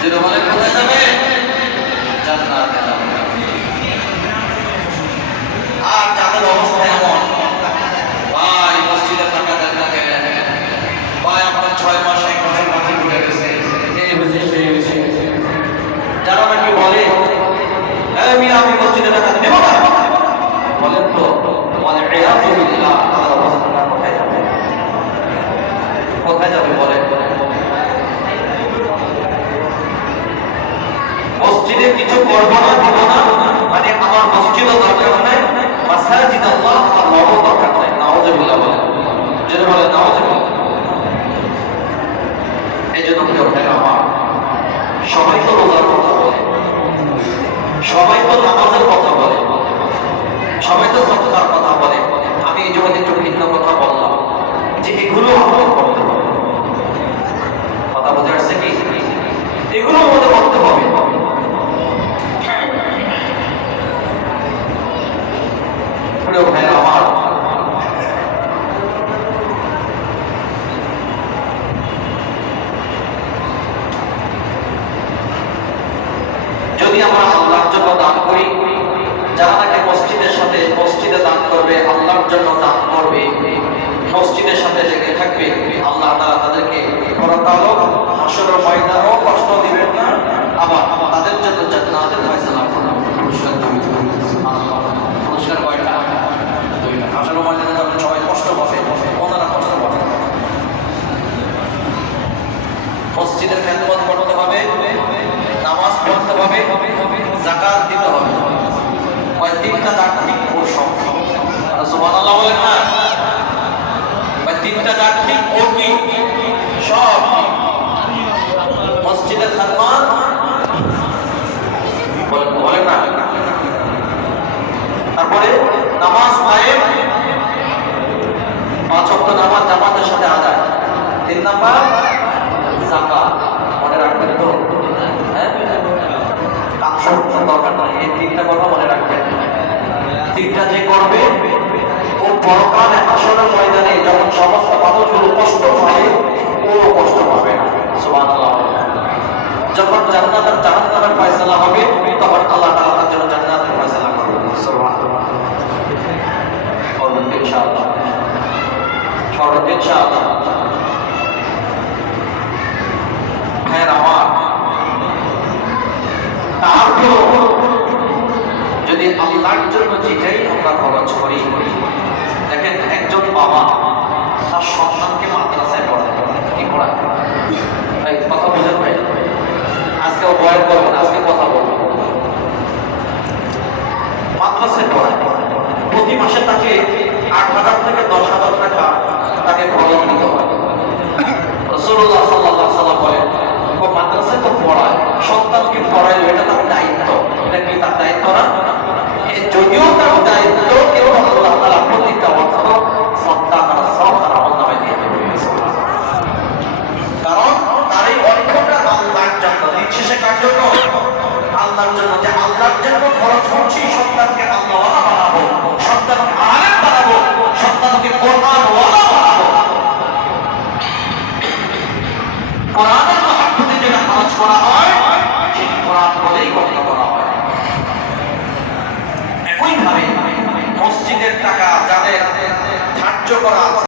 যদি বলে কোথায় যাবে, জান্নাতে যাবে। আর যাদের অবস্থা এমন, ভাই মসজিদে থাকা থাকে, ভাই আপনার 6 মাস 1 বছর মাঝে ঘুরে গেছে, এই হয়েছে সেই হয়েছে, যারা নাকি বলে আমি মসজিদে টাকা দেব না, বলেন তো বলে ইয়াজুবিল্লাহ, তাদের অবস্থাটা কোথায় যাবে? কোথায় যাবে বলে? মসজিদে কিছু করবো না, দিব না, মানে আমার মসজিদও দরকার নাই, মাসাজিদ আল্লাহ আল্লাহও দরকার নাই। নাউজুবিল্লাহ বলে, যেটা বলে নাউজুবিল্লাহ। এই জন্য কেউ আমার সবাই তো রোজার কথা বলে, সবাই তো নামাজের কথা বলে, সবাই তো সদকার কথা বলে। আমি এই জন্য একটু ভিন্ন কথা বললাম যে এগুলো আমাদের করতে হবে। কথা বোঝা যাচ্ছে কি? এগুলো আমাদের করতে হবে। প্রিয় ভাইরা আমার, যদি আমরা আল্লাহর জন্য দান করি, যারা নাকি মসজিদের সাথে মসজিদে দান করবে, আল্লাহর জন্য দান করবে, মসজিদের সাথে লেগে থাকবে, আল্লাহ তাআলা তাদেরকে পরকালও হাসরের ময়দানেও কষ্ট দিবেন না, আবার তাদের জন্য জান্নাতের ফয়সালা করবেন। পুরস্কার কয়টা? দুইটা। হাসরের ময়দানে যখন সবাই কষ্ট পাবে, ওনারা কষ্ট পাবে। মসজিদের খেদমত করতে হবে, নামাজ পড়তে হবে, যাকাত দিতে হবে। ওই তিনটা দাগ ঠিক ও সব। সুবহানাল্লাহ বলেন না? ওই তিনটা দাগ ঠিক ও কি সব। মসজিদের খেদমত বলেন না? তারপরে নামাজ কায়েম, 5 ওয়াক্ত নামাজ জামাতের সাথে আদায়। 3 নাম্বার যাকাত। মনে রাখবেন তো? হ্যাঁ, দরকার নাই, এই 3টা কথা মনে রাখবেন। 3টা যে করবে ও পরকালে হাসরের ময়দানে যখন সমস্ত মানুষগুলো কষ্ট পাবে, ও কষ্ট পাবে না। সুবহানাল্লাহ। যখন জান্নাতের জাহান্নামের ফয়সালা হবে, তখন আল্লাহ তাআলা তার জন্য জান্নাতের ফয়সালা করবেন। সুবহানাল্লাহ। করবেন ইনশাআল্লাহ, করবেন ইনশাআল্লাহ। হ্যাঁ আমার, তারপর যদি আল্লাহর জন্য যেটাই আমরা খরচ করি, দেখেন একজন বাবা তার সন্তানকে মাদ্রাসায় পড়ায়, কি পড়ায়? কথা বুঝেন ভাই? আজকে বয়ান করবো না, আজকে কথা বলবো। মাদ্রাসায় পড়ায়, প্রতি মাসে তাকে 8,000 থেকে 10,000 টাকা তাকে খরচ দিতে হয়। রাসূলুল্লাহ সাল্লাল্লাহু আলাইহি ওয়াসাল্লাম বলেন, ও মাদ্রাসায় তো পড়ায়, সন্তানকে পড়াইলো, এটা তার দায়িত্ব। এটা কি তার দায়িত্ব না? যদিও তার দায়িত্ব, কেউ আল্লাহ তাআলা প্রতিটা বছর সাদকার সওয়াব তার আমলনামায় দিয়ে দেবেন। কারণ তার এই অর্থটা আল্লাহর জন্য দিচ্ছে। সে কার জন্য? আল্লাহর জন্য। যে আল্লাহর জন্য খরচ করছি, সন্তানকে আল্লাহওয়ালা বানাবো, সন্তানকে আলেম বানাবো, সন্তানকে কোরআনওয়ালা বানাবো। কোরআনের মহব্বতে যেটা খরচ করা হয়, সেই কোরআন বলেই গণ্য করা হয়। একইভাবে মসজিদের টাকা যাদের ধার্য করা আছে,